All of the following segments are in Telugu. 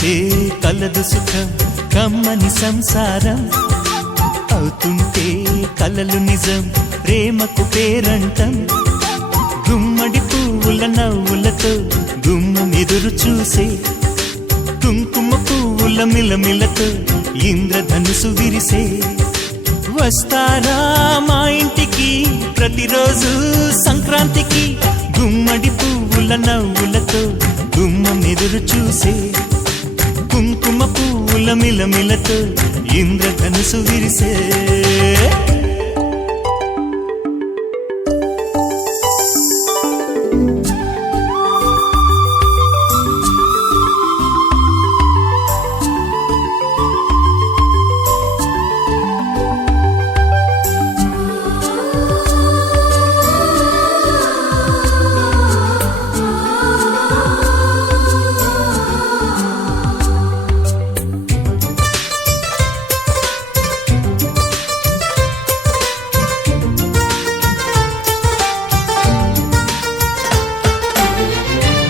కలిసుంటే కలదు సుఖం కమ్మని సంసారం అవుతుంటే కలలు నిజం ప్రేమకు పేరంటం గుమ్మడి పువ్వుల నవ్వులతో గుమ్మం ఎదురు చూసే కుంకుమ పువ్వుల మిలమిలతో ఇంద్రధనుసు విరిసే వస్తారా మా ఇంటికి ప్రతిరోజు సంక్రాంతికి గుమ్మడి పువ్వుల నవ్వులతో గుమ్మం ఎదురు చూసే కుంకుమ పువ్వుల మిలమిలతో ఇంద్రధనుసు విరిసే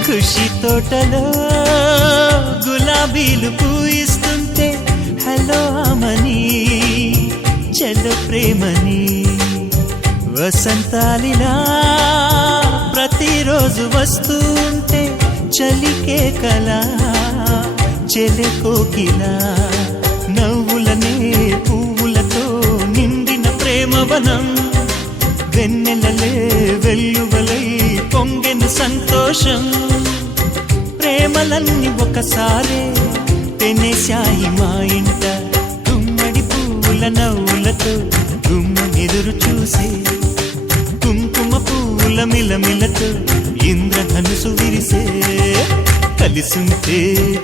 ఖుషి తోటలో గులాబీలు పూయిస్తుంటే హలో అమని చలో ప్రేమని వసంతాలిలా ప్రతిరోజు వస్తుంటే చలికే కలా చెలె కోకిలా నవ్వులనే పువ్వులతో నిండిన ప్రేమవనం వెన్నెలలే వెల్లువలై పొంగెను సంతోషం ప్రేమలన్నీ ఒకసారే పెనేశాయి మా ఇంట గుమ్మడి పువ్వుల నవ్వులతో గుమ్మం ఎదురు చూసే కుంకుమ పువ్వుల మిలమిలతో ఇంద్రధనుసు విరిసే కలిసుంటే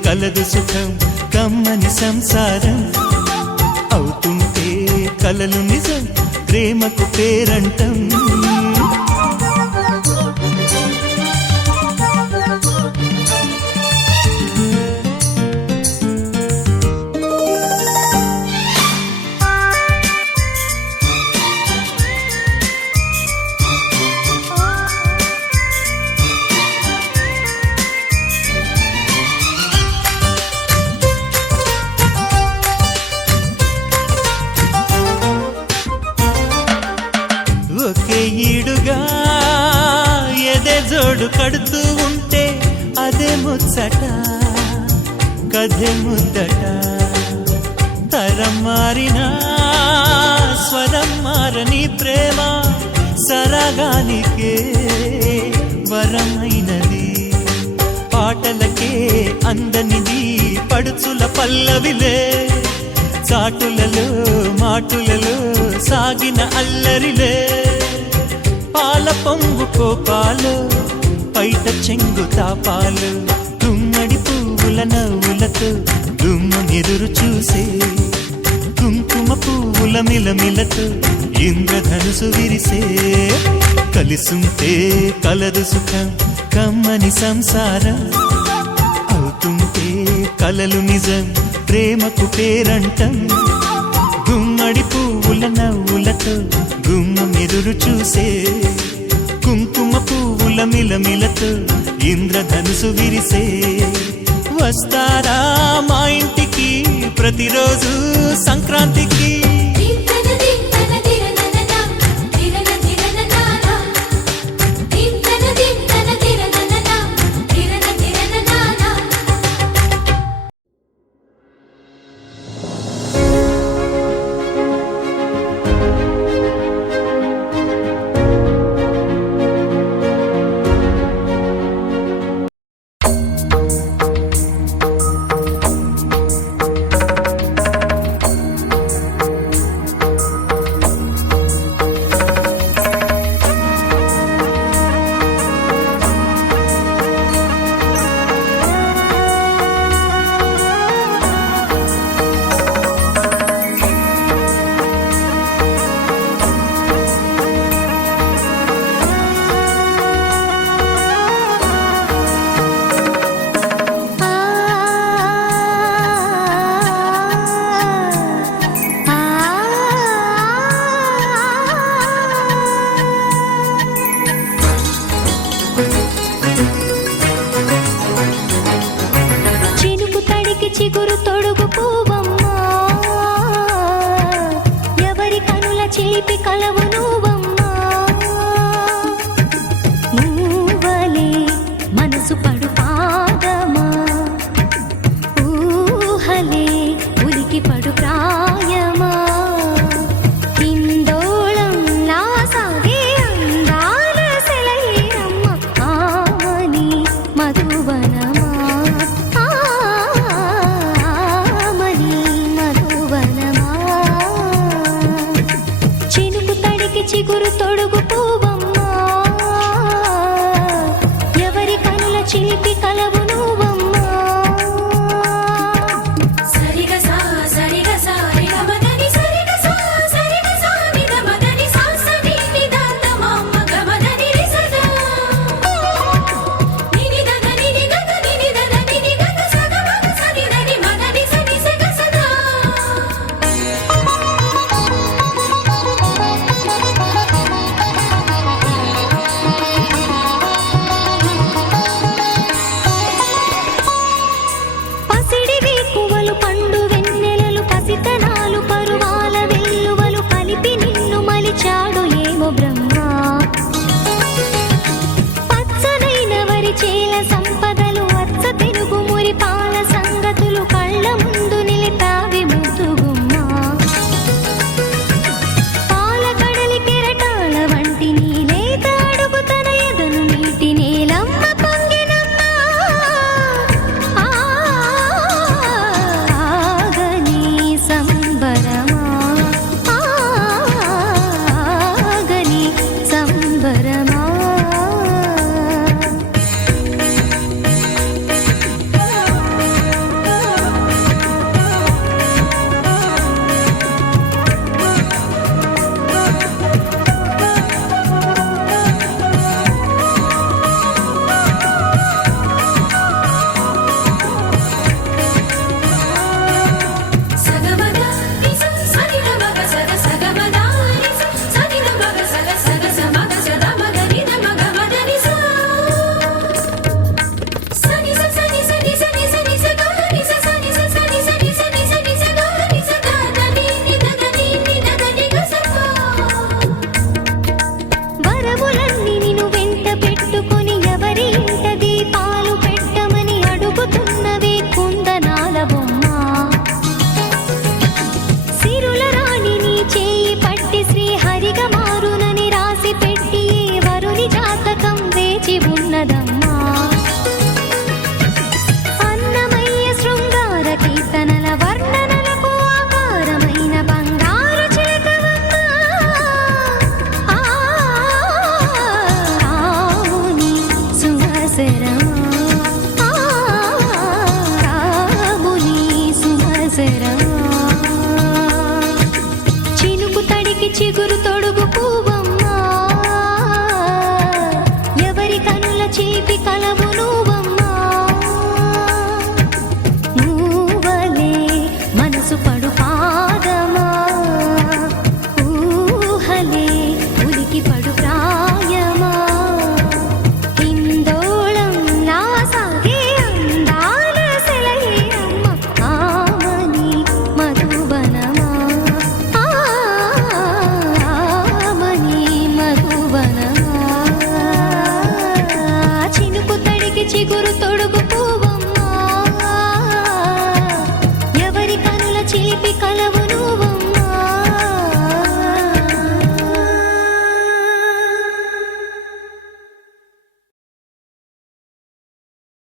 కలదు సుఖం కమ్మని సంసారం అవుతుంటే కలలు నిజం ప్రేమకు పేరంటం ఒకే ఈడుగా ఎదే జోడు కడుతూ ఉంటే అదే ముచ్చట కథే ముద్దట తరం మారినా స్వరం మారని ప్రేమ సరగానికే వరమైనది పాటలకే అందనిది పడుచుల పల్లవిలే చాటులలో మాటులలో సాగిన అల్లరిలే పాల పొంగు కోపాలు పైట చెంగు తాపాలు గుమ్మడి పువ్వుల నవ్వులతో గుమ్మం ఎదురు చూసే కుంకుమ పువ్వుల మిలమిలతో ఇంద్రధనుసు విరిసే కలిసుంటే కలదు సుఖం కమ్మని సంసారం అవుతుంటే కలలు నిజం ప్రేమకు పేరంటం గుమ్మడి పువ్వుల నవ్వులతో గుమ్మం ఎదురు చూసే కుంకుమ పువ్వుల మిలమిలతో ఇంద్రధనుసు విరిసే వస్తారా మా ఇంటికి ప్రతిరోజు సంక్రాంతికి తీపి కలవు